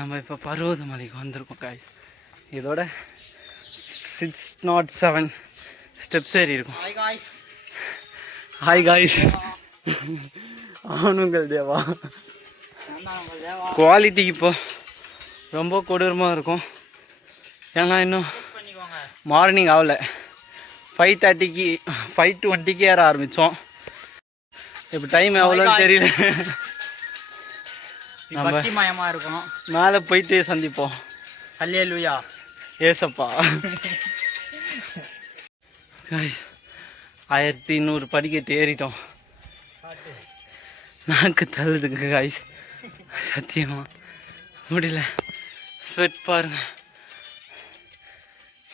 நம்ம இப்போ பர்வதமலைக்கு வந்திருக்கோம் காய்ஸ். இதோட 607 ஸ்டெப்ஸ் ஏறி இருக்கும். ஹாய் காய்ஸ், ஆணுங்கள் தேவா. குவாலிட்டிக்கு இப்போ ரொம்ப கொடூரமாக இருக்கும். ஏன்னா இன்னும் மார்னிங் ஆகலை. 5:30க்கு 5:20க்கு ஏற ஆரம்பித்தோம். இப்போ டைம் எவ்வளோன்னு தெரியல. நம்ம மயமாக இருக்கும். மேலே போயிட்டு சந்திப்போம். அல்லேலூயா ஏசப்பா. 1100 படிக்கட்டு ஏறிட்டோம். நாக்கு தள்ளுதுங்க காய்ஸ், சத்தியமாக முடியல. ஸ்வெட் பாருங்க.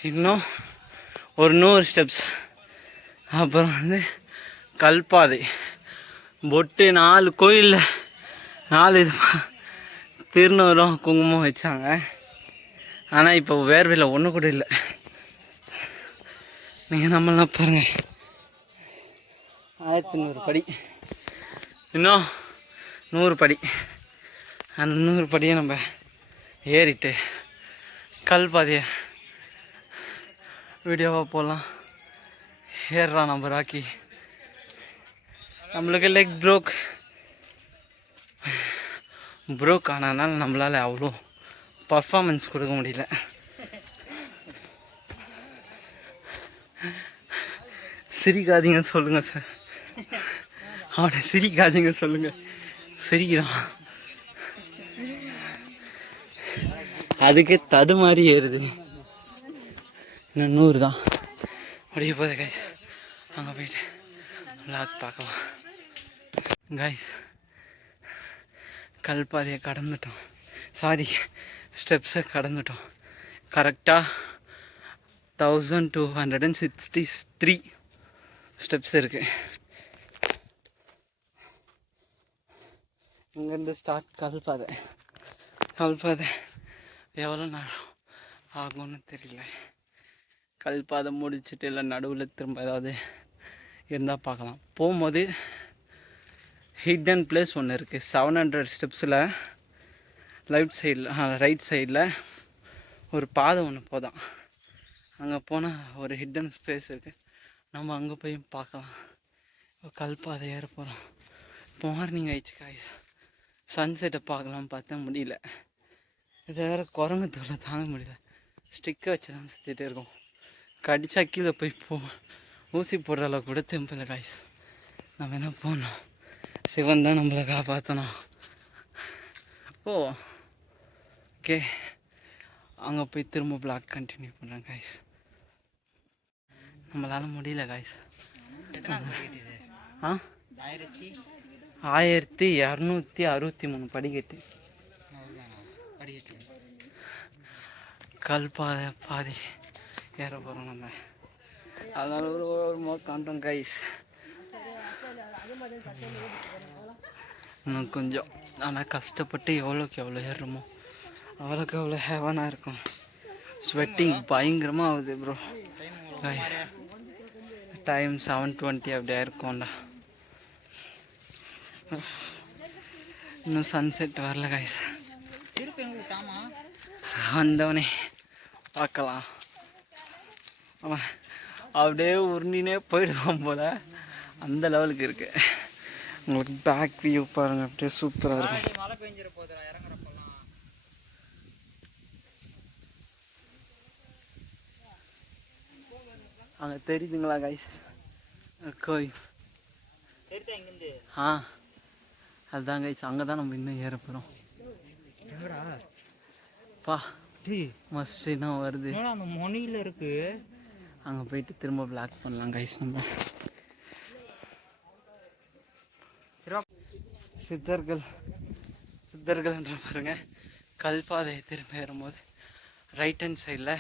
இன்னும் ஒரு 100 ஸ்டெப்ஸ். அப்புறம் கல்பாதை பொட்டு 4 கோயிலில் 4 இது திருநூறும் குங்குமம் வச்சாங்க. ஆனால் இப்போ வேர்வையில் ஒன்று கூட இல்லை. நீங்கள் நம்மளாம் பாருங்கள், 1100 படி, இன்னும் 100 படி. அந்த 100 படியை நம்ம ஏறிட்டு கல்பாதையை வீடியோவாக போடலாம். ஏறுறான் நம்ம ராக்கி. நம்மளுக்கு லெக் ப்ரோக் ஆனதுனால நம்மளால் அவ்வளோ பர்ஃபார்மன்ஸ் கொடுக்க முடியல. சிரிக்காதீங்க சொல்லுங்கள் சார். அவனை சிரிக்காதீங்க சொல்லுங்கள். சிரிக்கிறான். அதுக்கே தடுமாறி ஏறுது. இன்னும் 100 தான் முடிய போகுது கைஸ். அங்கே போயிட்டு விளாக் பார்க்கலாம் கைஸ். கல்பாதையை கடந்துட்டோம். சாரி, ஸ்டெப்ஸை கடந்துட்டோம். கரெக்டாக 1263 ஸ்டெப்ஸ் இருக்குது. இங்கேருந்து ஸ்டார்ட் கல்பாதை எவ்வளோ நேரம் ஆகும்னு தெரியல. கல்பாதை முடிச்சுட்டு இல்லை நடுவில் திரும்ப ஏதாவது இருந்தால் பார்க்கலாம். போகும்போது ஹிடன் பிளேஸ் ஒன்று இருக்குது. 700 ஸ்டெப்ஸில் ரைட் சைடில் ஒரு பாதை ஒன்று போதான். அங்கே போனால் ஒரு ஹிடன் ஸ்பேஸ் இருக்குது. நம்ம அங்கே போய் பார்க்கலாம். இப்போ கல்பாதை ஏற போகிறோம். மார்னிங் ஆயிடுச்சு காய்ஸ். சன்செட்டை பார்க்கலாம் பார்த்தா முடியல. இதை வேறு குரங்கு தூளை தாங்க முடியல. ஸ்டிக்கை வச்சு தான் சுற்றிட்டே இருக்கோம். கடிச்சா கீழே போய் ஊசி போடுற அளவுக்கு கூட தெம்பில்லை காய்ஸ். நம்ம என்ன போகணும், சிவன் தான் நம்மளை காப்பாற்றணும். ஓகே, அங்கே போய் திரும்ப பிளாக் கண்டினியூ பண்ணுறேன் காய்ஸ். நம்மளால் முடியல காய்ஸ். 1263 படிக்கட்டு. கல்பாதை பாதி ஏற போகிறோம் நம்ம. அதனால ஒரு காண்றோம் கைஸ். இன்னும் கொஞ்சம். ஆனால் கஷ்டப்பட்டு எவ்வளோக்கு எவ்வளோ ஏறுறோமோ அவ்வளோக்கு எவ்வளோ ஹெவனாக இருக்கும். ஸ்வெட்டிங் பயங்கரமாக ஆகுது ப்ரோ கைஸ். டைம் 7:20 அப்படியே இருக்கும்டா. இன்னும் சன்செட் வரல கைஸ். வந்தவனே பார்க்கலாம். அவன் அப்படியே உருண்டினே போயிடுவான் போல், அந்த லெவலுக்கு இருக்கு. உங்களுக்கு பேக் வியூ பாருங்கள், அப்படியே சூப்பராக இருக்கும். மழை பெஞ்சிட போதுடா இறங்குறப்பெல்லாம். அங்கே தெரியுதுங்களா கைஸ் கோயில்? அதுதான் கைஸ். அங்கே தான் நம்ம இன்னும் ஏற போகிறோம். பா மஸ்டினா வருது. அந்த மொனியில் இருக்கு. அங்கே போயிட்டு திரும்ப பிளாக் பண்ணலாம் கைஸ். நம்ம சித்தர்கள்ன்ற பாருங்க. கல்பாதையை திரும்ப ஏறும்போது ரைட் ஹேண்ட் சைடில்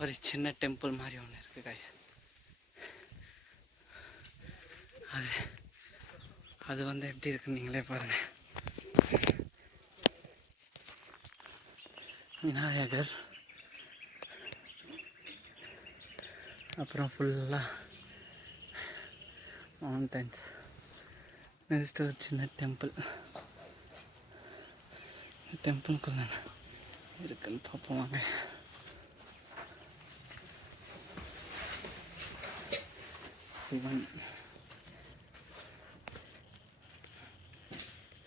ஒரு சின்ன டெம்பிள் மாதிரி ஒன்று இருக்குது கைஸ். அது எப்படி இருக்குன்னு நீங்களே பாருங்கள். விநாயகர், அப்புறம் ஃபுல்லாக மவுண்டன்ஸ், நெக்ஸ்ட் ஒரு சின்ன டெம்பிள். டெம்பிளுக்குள்ள இருக்குன்னு பார்ப்போம் வாங்க. சிவன்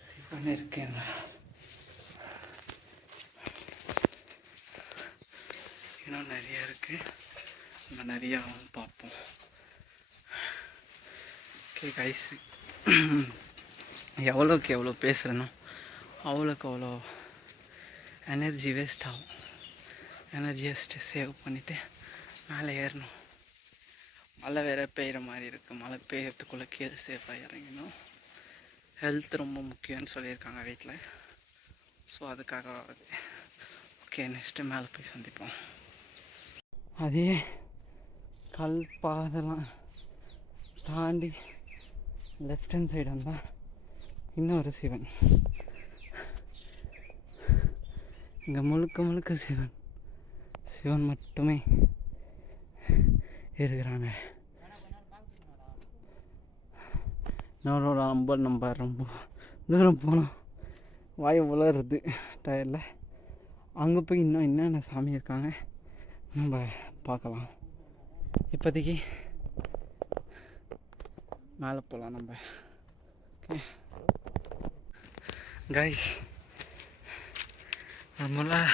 சிவன் இருக்கேன். இன்னும் நிறைய இருக்கு, நம்ம நிறையா பார்ப்போம். ஓகே கைஸ், எவ்வளோக்கு எவ்வளோ பேசுகிறேனோ அவ்வளோக்கு அவ்வளோ எனர்ஜி வேஸ்ட் ஆகும். எனர்ஜியை சேவ் பண்ணிவிட்டு மேலே ஏறணும். மழை வேறு பெய்கிற மாதிரி இருக்குது. மழை பெய்யறதுக்குள்ளே கீழே சேஃபாக இறங்கணும். ஹெல்த் ரொம்ப முக்கியம்னு சொல்லியிருக்காங்க வீட்டில். ஸோ அதுக்காக வருது. ஓகே, நெக்ஸ்ட்டு மேலே போய் சந்திப்போம். அதே கல் பாதெல்லாம் தாண்டி லெஃப்ட் ஹேண்ட் சைடு வந்தால் இன்னொரு சிவன். இங்கே முழுக்க முழுக்க சிவன் மட்டுமே இருக்கிறாங்க. நம்ம ரொம்ப தூரம் போனோம், வாய் உலருது டயரில். அங்கே போய் இன்னும் என்னென்ன சாமி இருக்காங்க நம்ம பார்க்கலாம். இப்போதைக்கு மேலே போகலாம் நம்ம. ஓகே கைஸ், நம்மளாம்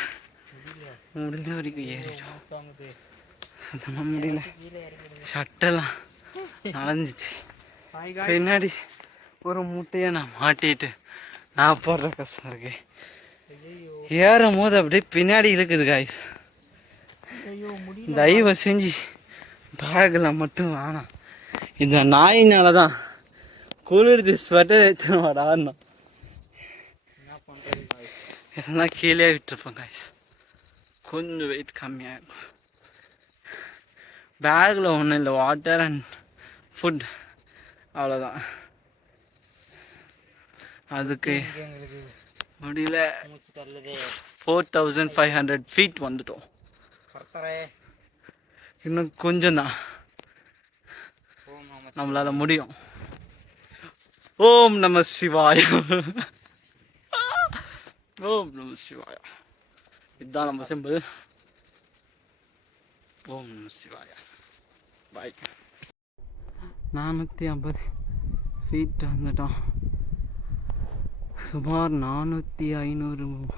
முடிஞ்ச வரைக்கும் ஏறிட்டோம். சுத்தமாக முடியல, சட்டெல்லாம் நனைஞ்சிச்சு. பின்னாடி ஒரு மூட்டையை நான் மாட்டிட்டு நான் போடுற கஷ்டம் இருக்கு. ஏறும் போது அப்படியே பின்னாடி இழுக்குது காய்ஸ். தயவு செஞ்சு பேக்கில் மட்டும் வேணாம். இந்த நாயினால தான் குளிர்து, ஸ்வெட்டர் எடுத்துன்னு வாடான்னு இதெல்லாம் கீழே விட்டுருப்பேன் காய்ஸ். கொஞ்சம் வெயிட் கம்மியாக இருக்கும். பேக்கில் ஒன்றும் இல்லை, வாட்டர் அண்ட் ஃபுட், அவ்வளோதான். அதுக்கு முடியல. 4500 feet வந்துட்டோம். இன்னும் கொஞ்சம் தான், நம்மளால முடியும். ஓம் நம சிவாய, ஓம் நம சிவாய. இதுதான் நம்ம சிம்பிள். ஓம் நம சிவாய. பாய். 450 feet வந்துட்டோம். சுமார் 400-500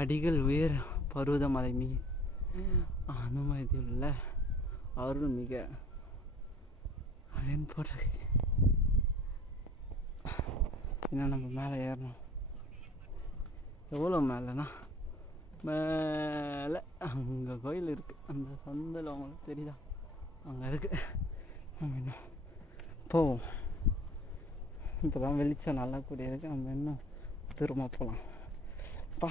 அடிகள் உயர் பருவதமலை மீது அனுமதியுள்ள அருள்மிக அப்படின்னு போட்டிருக்கு. இன்னும் நம்ம மேலே ஏறணும். எவ்வளோ மேலேனா, மேலே அங்கே கோயில் இருக்குது. அந்த சந்தில் அவங்களுக்கு தெரியுதா, அங்கே இருக்குது. நம்ம இன்னும் போவோம். இப்போ தான் வெளிச்சம் நல்லா கூடிய இருக்குது. நம்ம இன்னும் திரும்ப போகலாம். அப்பா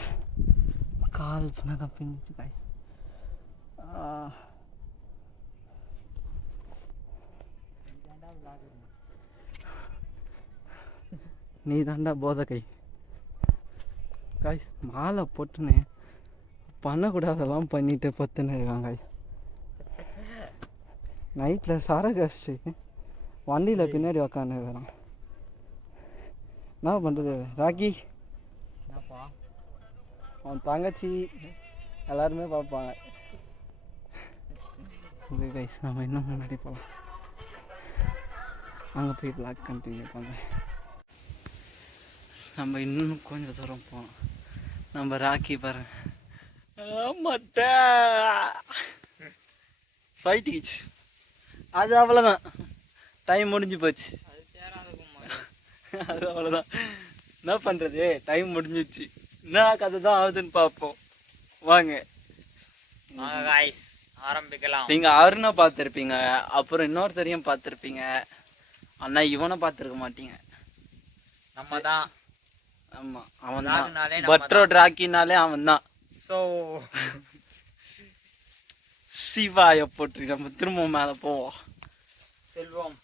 கால் பண்ண பின்னிச்சு காய்ஸ். நீ தாண்டா போத கை காய்ஸ். மாலை போட்டுன்னு பண்ணக்கூடாதெல்லாம் பண்ணிட்டு பத்துன்னு இருக்காங்க காய்ஸ். நைட்டில் சரகாச்சு வண்டியில் பின்னாடி உக்காந்து இருக்கிறான். என்ன பண்ணுறது ராக்கி, அவன் தங்கச்சி எல்லாருமே பார்ப்பாங்க. ஓகே கைஸ், நம்ம இன்னும் முன்னாடி போகலாம். அங்கே போய் பிளாக் கண்டினியூ பண்ணுறேன். நம்ம இன்னும் கொஞ்சம் தூரம் போகலாம். நம்ம ராக்கி பாருங்க ஃபைட்டிச்சு. அது அவ்வளோதான், டைம் முடிஞ்சு போச்சு. அது அவ்வளோதான், என்ன பண்ணுறது, டைம் முடிஞ்சிச்சு. என்ன கதை தான் ஆகுதுன்னு பார்ப்போம் வாங்க. ஆரம்பிக்கலாம். நீங்கள் அருணை பார்த்துருப்பீங்க, அப்புறம் இன்னொருத்தரையும் பார்த்துருப்பீங்க. ஆனால் இவனை பார்த்துருக்க மாட்டீங்க. நம்ம தான். ஆமாம், அவன் தான். பட்ரோட் ராக்கினாலே அவன் தான். ஸோ சிவாய போட்டு நம்ம திரும்ப மேலே போவோம். செல்வம்.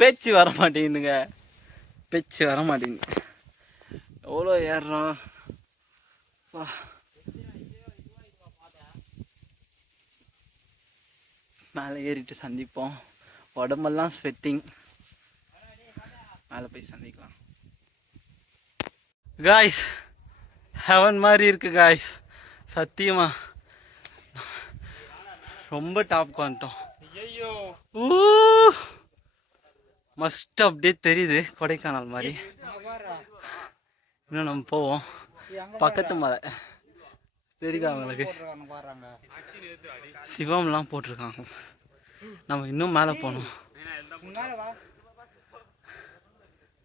பேச்சு வர மாட்டேங்குதுங்க, பேச்சு வர மாட்டேங்குது. எவ்வளோ ஏறுறோம். மேலே ஏறிட்டு சந்திப்போம். உடம்பெல்லாம் ஸ்வெட்டிங். மேலே போய் சந்திக்கலாம். காய்ஸ் ஹெவன் மாதிரி இருக்கு காய்ஸ், சத்தியமா ரொம்ப டாப்க்கு வந்துட்டோம். ஐயோ மஸ்ட் அப்படியே தெரியுது கொடைக்கானல் மாதிரி. இன்னும் நம்ம போவோம். பக்கத்து மலை தெரியுதா அவங்களுக்கு? சிவம்லாம் போட்டிருக்காங்க. நம்ம இன்னும் மேலே போகணும்.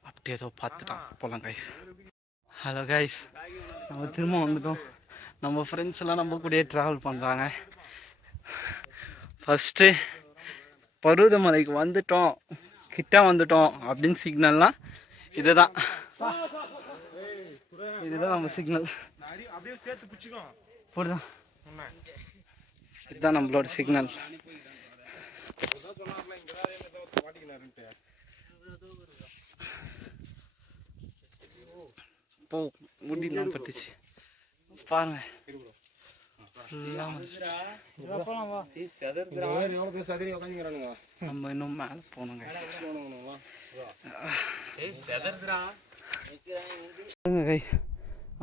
அப்படி ஏதோ பார்த்துட்டோம், போகலாம் கைஸ். ஹலோ கைஸ், நம்ம திரும்ப வந்துட்டோம். நம்ம ஃப்ரெண்ட்ஸ் எல்லாம் நம்ம கூடயே ட்ராவல் பண்ணுறாங்க. ஃபஸ்ட்டு பருவதமலைக்கு வந்துட்டோம், கிட்ட வந்துட்டோம் அப்படின்னு சிக்னல்னால் இதுதான் நம்ம சிக்னல். போடுதான், இதுதான் நம்மளோட சிக்னல். போ முடியலாம் பட்டுச்சு பாருங்க. நம்ம இன்னும் மேலே போகணுங்க.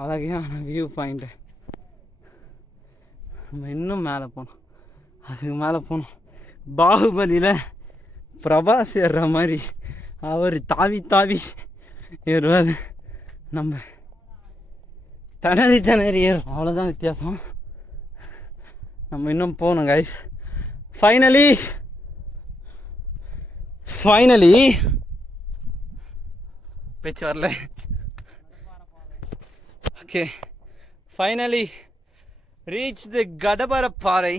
அழகையான வியூ பாயிண்ட்டு. நம்ம இன்னும் மேலே போகணும், அதுக்கு மேலே போகணும். பாகுபலியில் பிரபாஸ் ஏறுற மாதிரி அவர் தாவி தாவி ஏறுவார், நம்ம திணறி ஏறும், அவ்வளோதான் வித்தியாசம். நம்ம இன்னும் போகணும் கைஸ். ஃபைனலி பேச்சு வரல. Okay, finally reach the Kadaparappara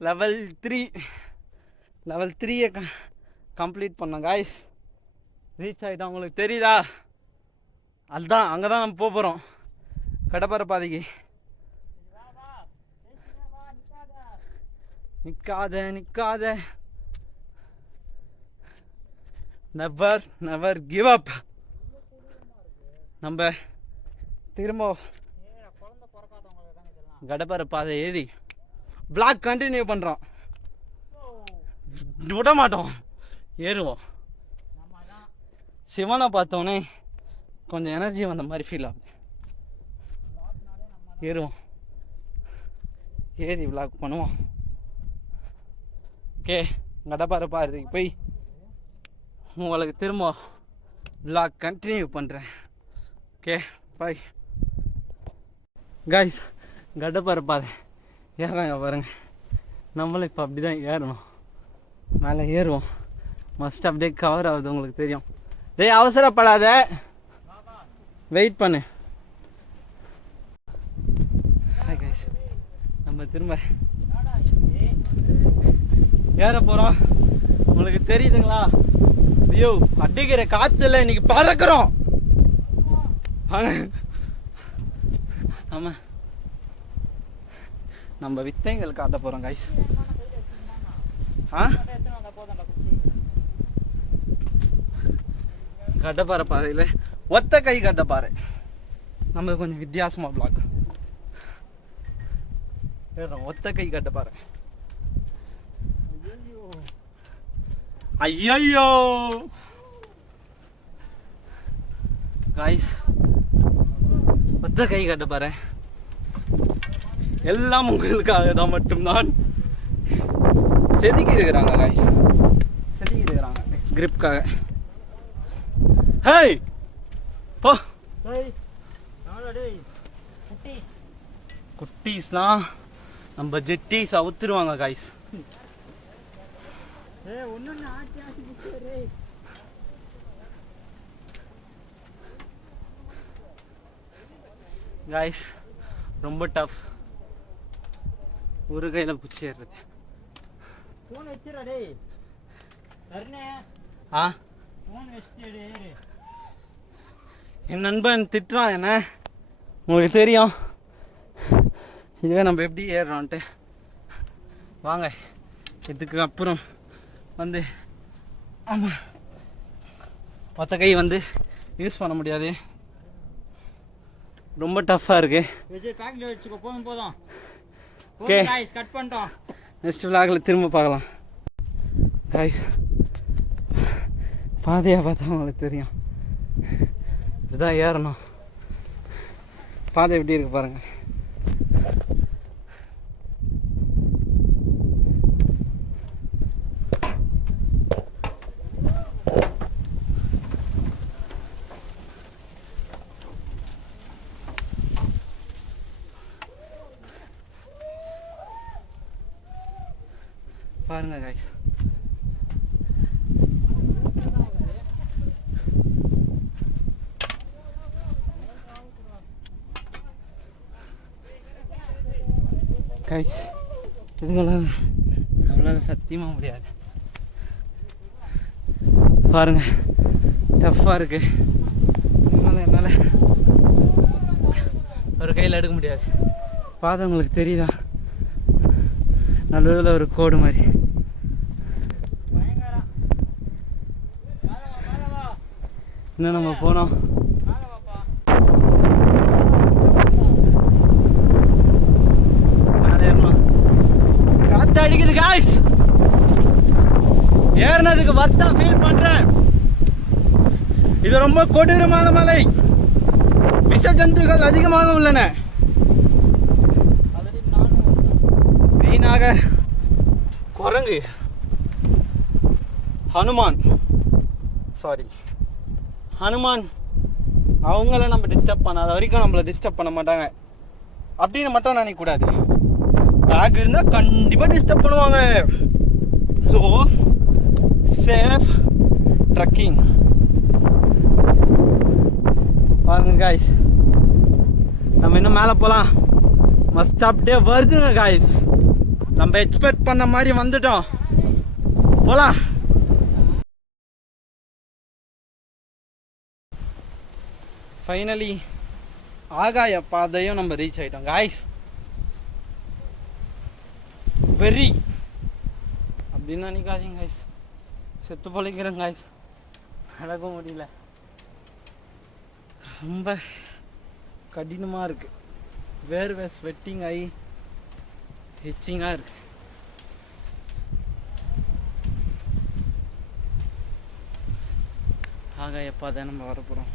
level 3 complete பண்ணோம் காய்ஸ். ரீச் ஆகிட்டோம், உங்களுக்கு தெரியுதா? அதுதான், அங்கே தான் நம்ம போகிறோம், கடபரப்பாதைக்கு. நிற்காத நெவர் கிவ் அப். நம்ம திரும்ப கடபரப்பாதை ஏறி vlog கண்டினியூ பண்ணுறோம், விட மாட்டோம், ஏறுவோம். சிவனை பார்த்தோன்னே கொஞ்சம் எனர்ஜி வந்த மாதிரி ஃபீல் ஆகுது. ஏறுவோம், ஏறி vlog பண்ணுவோம். ஓகே, கடபரப்பாதைக்கு போய் உங்களுக்கு திரும்ப vlog கண்டினியூ பண்ணுறேன். Okay bye guys. கடபரப்பாதை ஏறாங்க பாருங்க, நம்மளும் இப்போ அப்படி தான் ஏறணும். மேலே ஏறுவோம், மஸ்ட் அப்படியே கவர் ஆகுது, உங்களுக்கு தெரியும். டேய் அவசரப்படாத, வெயிட் பண்ணு. ஹாய் கைஸ், நம்ம திரும்ப ஏற போகிறோம். உங்களுக்கு தெரியுதுங்களா வியூ? அடிக்கிற காற்றுல இன்னைக்கு பறக்கிறோம். ஆமாம், நம்ம வித்தைகள் காட்ட போகிறோம் கைஸ். கடப்பாறை ஒத்த கை கடப்பாறை. நம்ம கொஞ்சம் வித்தியாசமா பிளாக் ஒத்த கை கடப்பாறை. ஐயோ கைஸ், ஒத்த கை கடப்பாறை எல்லாம் உங்களுக்காக தான் மட்டும்தான். செதுக்கி இருக்கிறாங்க கைஸ், செதுக்கி இருக்கிறாங்க கிரிப்காக. ஹேய் போ, குட்டீஸ்லாம் நம்ம ஜெட்டீஸ் அவுத்துருவாங்க கைஸ். கைஸ் ரொம்ப டஃப், ஒரு கையில் பிடிச்சி ஏறுறது. என் நண்பன் திட்டுறான் என்ன, உங்களுக்கு தெரியும். இதுவே நம்ம எப்படி ஏறுறோன்ட்டு. வாங்க, இதுக்கு அப்புறம் வந்து ஆமாம் மற்ற கை வந்து யூஸ் பண்ண முடியாது, ரொம்ப டஃப்பாக இருக்குது. போதும். ஓகே கட் பண்ணிட்டோம், நெக்ஸ்ட் vlogல திரும்ப பார்க்கலாம் கைஸ். பாதையாக பார்த்தா உங்களுக்கு தெரியும். இதுதான் ஏறணும். பாதை எப்படி இருக்கு பாருங்க. பாருங்க கைஸ், கைஸ் இதுங்களாம் நம்மளால சத்தியமாக முடியாது. பாருங்க டஃப்பாக இருக்கு. என்னால் ஒரு கையில் எடுக்க முடியாது. பாதை உங்களுக்கு தெரியுதா? நடுவில் ஒரு கோடு மாதிரி. இன்னும் நம்ம போனோம். காத்து அடிக்குது காய்ஸ். ஏறினதுக்கு வர்த்தா ஃபீல் பண்றேன். இது ரொம்ப கொடூரமான மலை. விஷ ஜந்துக்கள் அதிகமாக உள்ளன. மெயினாக குரங்கு, ஹனுமான் அவங்கள நம்ம டிஸ்டர்ப் பண்ணாத வரைக்கும் நம்மளை டிஸ்டர்ப் பண்ண மாட்டாங்க அப்படின்னு மட்டும் நினைக்கக்கூடாது. பேக் இருந்தால் கண்டிப்பாக டிஸ்டர்ப் பண்ணுவாங்க. So safe trekking. பாருங்க காய்ஸ், நம்ம இன்னும் மேலே போகலாம். மஸ்ட் ஸ்டாப் டே வருதுங்க காய்ஸ். நம்ம எக்ஸ்பெக்ட் பண்ண மாதிரி வந்துட்டோம். போகலாம். ஃபைனலி ஆகாய பாதையும் நம்ம ரீச் ஆகிட்டோம் காய்ஸ். வெரி அப்படின்னு நினைக்காதீங்க காய்ஸ். செத்து பொழைக்கிறேன் காய்ஸ். நடக்க முடியல. ரொம்ப கடினமாக இருக்குது. வேர்வை ஸ்வெட்டிங் ஆகி ஹெச்சிங்காக இருக்குது. ஆகாய பாதை நம்ம வரப்போகிறோம்.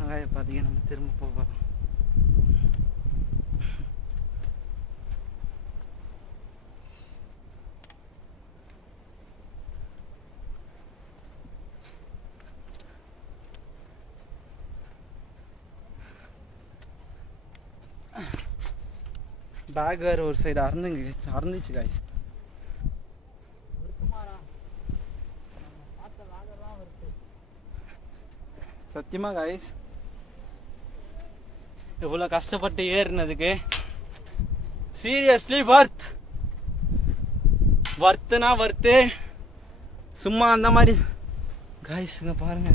ஆகாய பாதையை நம்ம திரும்ப போகிறோம். பேக் வேறு ஒரு சைடு அறந்துச்சு காய்ஸ். சத்தியமாக காய்ஸ், எவ்வளோ கஷ்டப்பட்டு ஏறினதுக்கு சீரியஸ்லி வர்த்துனா வர்த்து. சும்மா அந்த மாதிரி காய்ஸுங்க பாருங்க.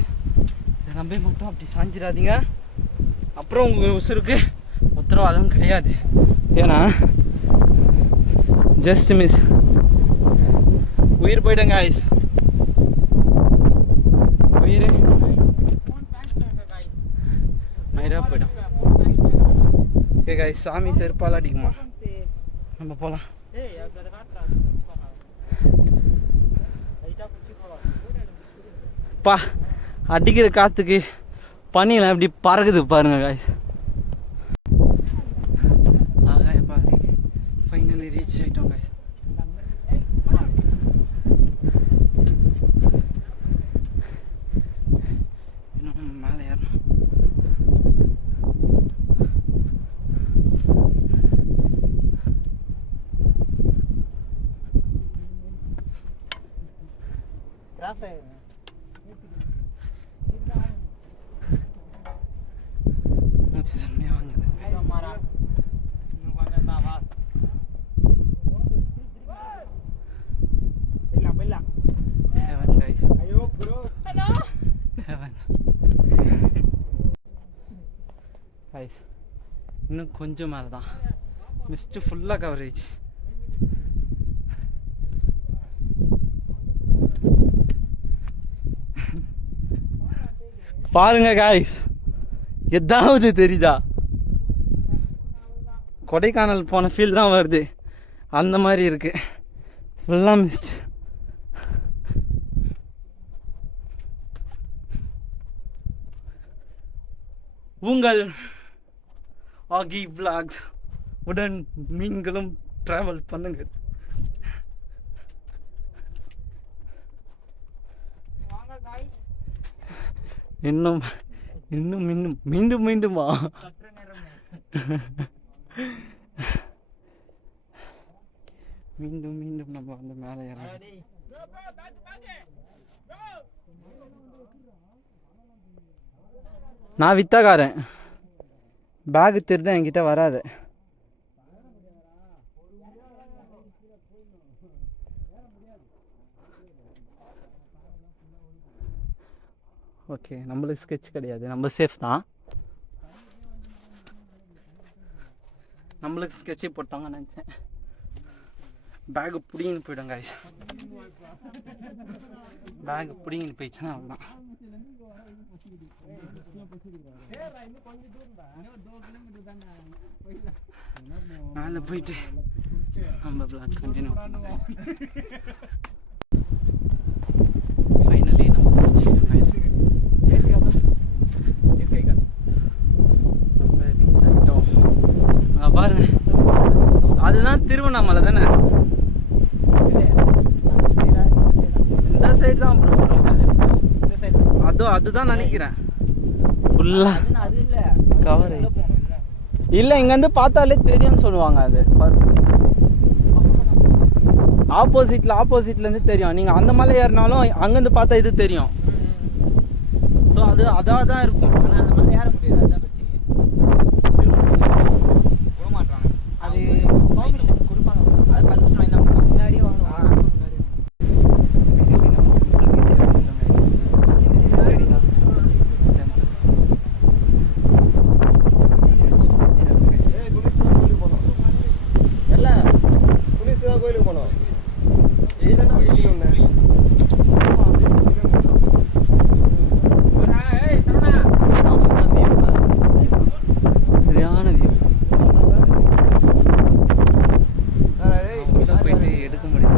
இதை நம்பி மட்டும் அப்படி சாஞ்சிடாதீங்க. அப்புறம் உங்கள் உசுருக்கு உத்தரவாதம் கிடையாது. ஏன்னா ஜஸ்ட் மிஸ் உயிர் போயிட்டேன் காய்ஸ். உயிர் மயிரா போயிடும். ஓகே காய்ஸ், சாமி செருப்பால் அடிக்குமா? நம்ம போகலாம். பா அடிக்கிற காற்றுக்கு பனியெல்லாம் எப்படி பறகுது பாருங்க காய்ஸ். ஆகாய பாதைக்கு ஃபைனலி ரீச் ஆகிட்டோம் காய்ஸ். இன்னும் மேலே ஏறணும். மூச்சு செம்மையாக வாங்குது. Heaven guys. Heaven. Guys, இன்னும் கொஞ்சம் மேலே தான். மிஸ்ட்டு ஃபுல்லாக கவரேஜ். பாருங்க காய்ஸ், எதாவது தெரியுதா? கொடைக்கானல் போன ஃபீல் தான் வருது. அந்த மாதிரி இருக்குது. ஃபுல்லாக மிஸ்ட். உங்கள் ஆகி விளாக்ஸ் உடன் நீங்களும் ட்ராவல் பண்ணுங்க. இன்னும் இன்னும் இன்னும் மீண்டும் மீண்டுமா மீண்டும் மீண்டும் நம்ம வந்து மேலே ஏறலாம். நான் வித்தகாரன், பேகு திருட என்கிட்ட வராது. ஓகே, நம்மளுக்கு ஸ்கெட்ச் கிடையாது, நம்ம சேஃப் தான். நம்மளுக்கு ஸ்கெட்சே போட்டாங்கன்னு நினச்சேன். பேகு பிடிங்கின்னு போயிடும் காய்ஸ். பேகு பிடிங்கின்னு போயிடுச்சுன்னா அவ்வளோதான். மேலே போயிட்டு நம்ம பிளாக் கண்டினியூ. ஃபைனலி நம்ம ரீச் ஆகிட்டோம். பாருங்க, அதுதான் திருவண்ணாமலை தானே? இந்த சைடு தான் ப்ரோ, அதுதான் நினைக்கிறேன். ஃபுல்லாக கவர் இல்லை, இங்கேருந்து பார்த்தாலே தெரியும்னு சொல்லுவாங்க. அது ஆப்போசிட்லேருந்து தெரியும். நீங்கள் அந்த மலை ஏறினாலும் அங்கேருந்து பார்த்தா இது தெரியும். ஸோ அது அதாக தான் இருக்கும். ஆனால் அந்த மலை ஏற முடியாது, அதுதான் பிரச்சனை. போக மாட்டாங்க. அது பர்மிஷன் கொடுப்பாங்க, அது பர்மிஷன் வாங்கி தான் முன்னாடியே வாங்கணும். கோயிலுக்கு போனோம். சரியான வியூ. போயிட்டு எடுக்க முடியாது.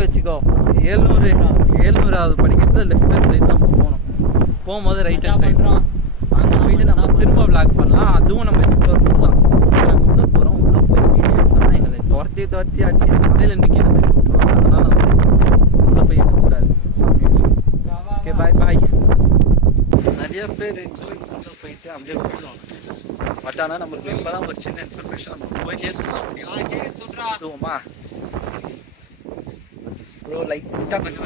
வச்சுக்கோ, 700வது படிக்கிறதுல லெஃப்ட் ஹேண்ட் சைடு நம்ம போகணும். போகும்போது ரைட் ஹேண்ட் சைடு அங்கே போயிட்டு நம்ம திரும்ப பிளாக் பண்ணலாம். அதுவும் நம்ம எக்ஸ்ப்ளோர் பண்ணலாம். நாங்கள் உள்ளே போகிறோம். உள்ளே போய் வீடியோ எடுத்தோம்னா எங்களை துரத்தி அடிச்சு மலையில் நிற்கிறது. அதனால வந்து உள்ளே போய் எடுக்கக்கூடாது. ஓகே, பாய். நிறைய பேர் உள்ளே போயிட்டு அப்படியே போயிடுவாங்க. பட் ஆனால் நம்மளுக்கு இப்போ தான் ஒரு சின்ன இன்ஃபர்மேஷன் நம்ம போயிட்டே சொல்ல முடியும். சொல்லுவோமா ப்ரோ? லைட்டாக கொஞ்சம்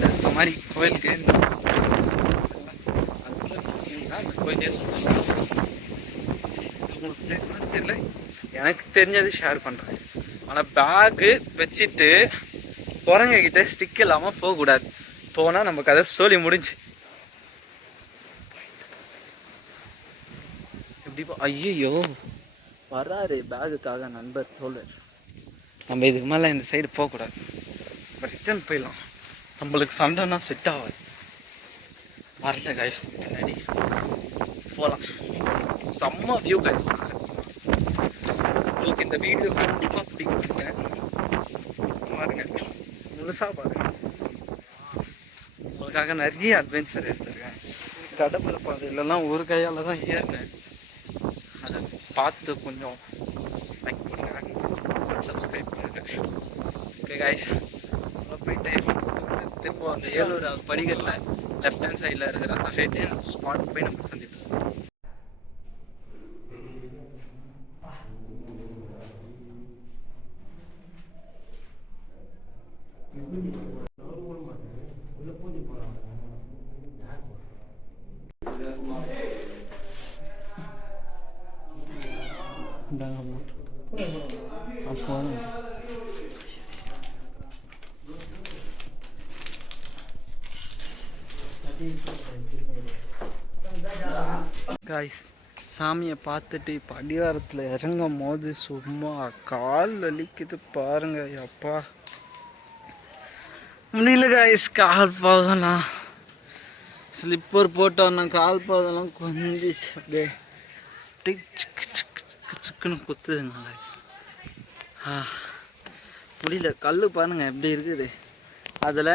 இந்த மாதிரி கோயிலுக்கு இந்த கோயிலே சொல்லுவாங்க. உங்களுக்கு தெரியல, எனக்கு தெரிஞ்சது ஷேர் பண்ணுறேன். ஆனால் பேக்கு வச்சுட்டு குரங்கிட்ட ஸ்டிக் இல்லாமல் போகக்கூடாது. போனால் நம்ம கதை சொல்லி முடிஞ்சு. எப்படி ஐயோ வராரு பேகுக்காக நண்பர் தோழர். நம்ம இதுக்கு மேலே இந்த சைடு போகக்கூடாது, ரிட்டர்ன் போயிடலாம். நம்மளுக்கு சண்டைனா செட் ஆகாது. வரல கைஸ், பின்னாடி போகலாம். செம்ம வியூ கைஸ். உங்களுக்கு இந்த வீடியோ கண்டிப்பாக பிடிக்குங்க. பாருங்க, முழுசாக பாருங்க. உங்களுக்காக நிறைய அட்வென்ச்சர் எடுத்துருக்கேன். கடம்பர பாதையிலலாம் ஒரு கையால் தான் ஏறினேன். அதை பார்த்து கொஞ்சம் லைக் பண்ணுங்க, சப்ஸ்கிரைப் பண்ணுங்க. ஓகே கைஸ், போயிட்டு திரும்ப அந்த 700வது படிக்கட்டில் லெஃப்ட் ஹேண்ட் சைடில் இருக்கிற அந்த ஹெட் ஸ்பாட் போய் நம்ம சந்திப்போம். அப்போ காய்ஸ் சாமியை பார்த்துட்டு இப்போ அடிவாரத்தில் இறங்கும் போது சும்மா கால் வலிக்குது பாருங்க. அப்பா முடியல காய்ஸ். கால் பாதம்லாம் ஸ்லிப்பர் போட்டோன்னா கால் பாதம்லாம் கொஞ்சிச்சு அப்படியே சிக்குன்னு குத்துதுங்க காய்ஸ். முடியல. கல் பாருங்க எப்படி இருக்குது. அதில்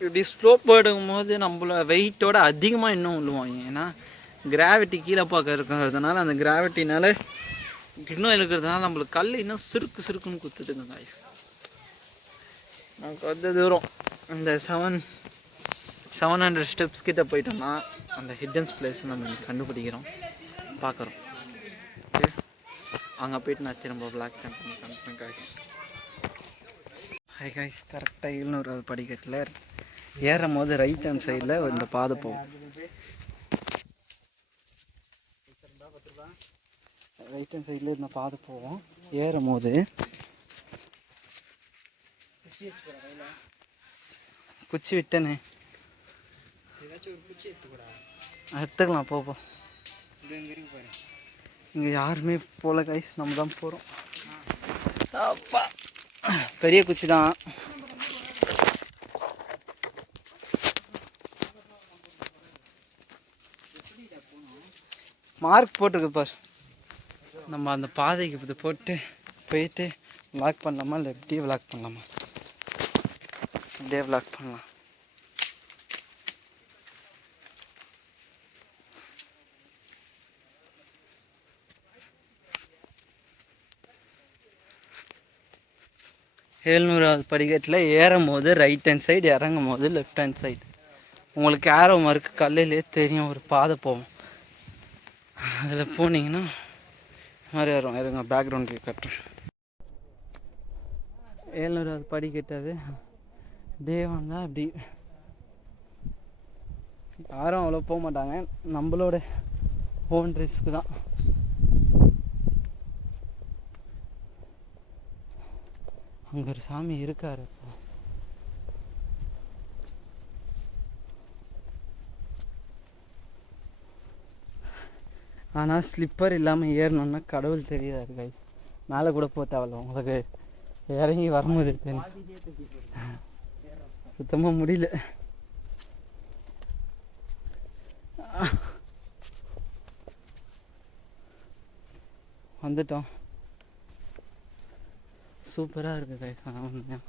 இப்படி ஸ்லோப் எடுக்கும் போது நம்மள வெயிட்டோட அதிகமாக இன்னும் விழுவோம். ஏன்னா கிராவிட்டி கீழே பார்க்க இருக்கிறதுனால அந்த கிராவிட்டினால இன்னும் இருக்கிறதுனால நம்மளுக்கு கல் இன்னும் சிறுக்குன்னு குத்துட்டுங்க காய்ஸ். நான் கொஞ்சம் தூரம் இந்த 700 ஸ்டெப்ஸ் கிட்ட போயிட்டோம்னா அந்த ஹிடன்ஸ் பிளேஸ் நம்ம கண்டுபிடிக்கிறோம், பார்க்குறோம். ஓகே, அங்கே போயிட்டு நான் திரும்ப பிளாக் பண்ணுறேன் காய்ஸ். ஹை காய்ஸ், கரெக்டாக 700 படிக்கட்டில் ஏறும் போது ரைட் ஹேண்ட் சைடில் இந்த பாதை போகும். ரைட் ஹேண்ட் சைடில் இந்த பாதை போவோம். ஏறும் போது குச்சி விட்டனே, எடுத்துக்கலாம். போப்போம். இங்கே யாருமே போல கைஸ், நம்ம தான் போகிறோம். அப்பா பெரிய குச்சி தான். மார்க் போட்டிருக்கு பார். நம்ம அந்த பாதைக்கு இது போட்டு போயிட்டு விளாக் பண்ணலாமா இல்லை எப்படியே விளாக் பண்ணலாமா? இப்படியே விளாக் பண்ணலாம். எழுநூறாவது படிக்கட்டில் ஏறும் போது ரைட் ஹேண்ட் சைடு, இறங்கும் போது லெஃப்ட் ஹேண்ட் சைடு. உங்களுக்கு ஆரோ மார்க்கு கல்லிலே தெரியும், ஒரு பாதை போவோம். அதில் போனீங்கன்னா மாதிரி வரும். இருங்க பேக்ரவுண்ட் கட்டுறேன். 700வது படிக்கட்டாது அப்படியே வந்தால் அப்படி யாரும் அவ்வளோ போக மாட்டாங்க. நம்மளோட ஓன் ரிஸ்க்கு தான். அங்கே ஒரு சாமி இருக்காரு. ஆனால் ஸ்லிப்பர் இல்லாமல் ஏறணுன்னா கடவுள் தெரியாது கைஸ். மேலே கூட போக தேவையில்ல, உங்களுக்கு இறங்கி வரும்போது தெரியும். சுத்தமாக முடியல. வந்துட்டோம். சூப்பராக இருக்குது கைஸ். உண்மையாக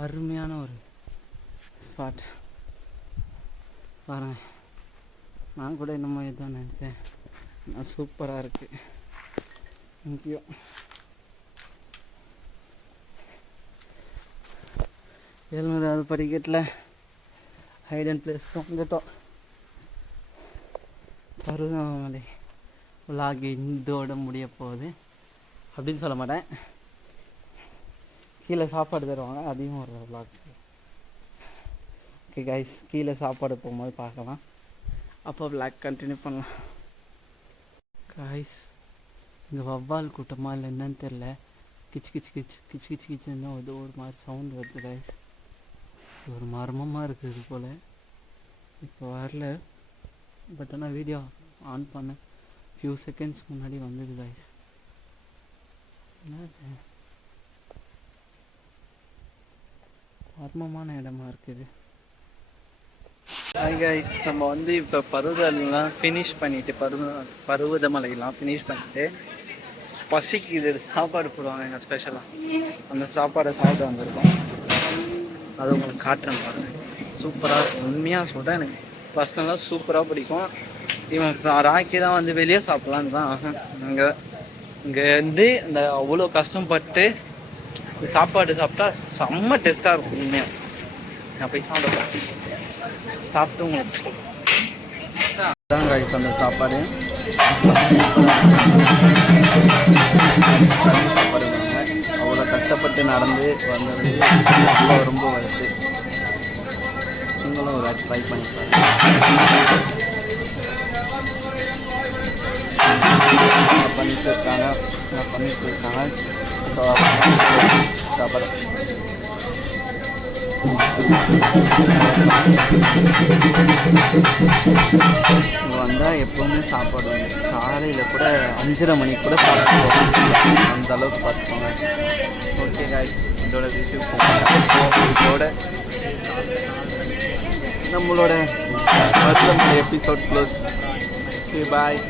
அருமையான ஒரு ஸ்பாட் பாருங்க. நான் கூட என்னமோ இதுதான் நினச்சேன். நான் சூப்பராக இருக்குது. முக்கியம் 700வது படிக்கட்டில் ஹைடன் பிளேஸ் வந்துட்டோம். பருவமழை விளாக் இதோட முடிய போகுது அப்படின்னு சொல்ல மாட்டேன். கீழே சாப்பாடு தருவாங்க, அதையும் ஒரு விளாக். ஓகே கைஸ், கீழே சாப்பாடு போகும்போது பார்க்கலாம். அப்போ விளாக் கண்டினியூ பண்ணலாம். கைஸ், இங்கே வவ்வால் கூட்டமாக இல்லை என்னன்னு தெரில. கிச்சு கிச்சு கிச்சு கிச்சு கிச்சு கிச்சுன்னு ஏதோ ஒரு மாதிரி சவுண்டு வருது கைஸ். ஒரு மர்மமாக இருக்குது போல். இப்போ வரல, பட் ஆனால் வீடியோ ஆன் பண்ணேன் ஃபியூ செகண்ட்ஸ் முன்னாடி வந்தது கைஸ். என்ன மர்மமான இடமா இருக்குது. ஹாய் கைஸ், நம்ம வந்து இப்போ பருவதெல்லாம் ஃபினிஷ் பண்ணிவிட்டு பருவதமலையெல்லாம் ஃபினிஷ் பண்ணிவிட்டு பசிக்கு சாப்பாடு போடுவாங்க எங்கள் ஸ்பெஷலாக. அந்த சாப்பாடை சாப்பிட்டு வந்திருக்கோம். அது உங்களுக்கு காட்டுறேன் பாருங்கள். சூப்பராக இருக்கும். உண்மையாக சொல்கிறேன், எனக்கு பர்சனலாக சூப்பராக பிடிக்கும். இவன் ராக்கி தான் வந்து வெளியே சாப்பிட்லான்னு தான். இங்கே வந்து இந்த அவ்வளோ கஷ்டப்பட்டு சாப்பாடு சாப்பிட்டா செம்ம டேஸ்ட்டாக இருக்கும். உண்மையாக நான் போய் சாப்பிட்டு உங்களுக்கு தான் காய்ச்சி அந்த சாப்பாடு அவ்வளோ கஷ்டப்பட்டு நடந்து வந்தது ரொம்ப ரொம்ப வருது. நீங்களும் ஒரு ட்ரை பண்ணி பண்ணிட்டு இருக்காங்க. சாப்பிட்றேன். இங்கே வந்தால் எப்போவுமே சாப்பாடு வந்து காலையில் கூட 5:30 மணிக்கு கூட சாப்பிடுவோம். அந்த அளவுக்கு பார்த்துக்கோங்க. ஓகே காய்ஸ், இதோட இதோட நம்மளோட எபிசோட் க்ளோஸ். பாய்.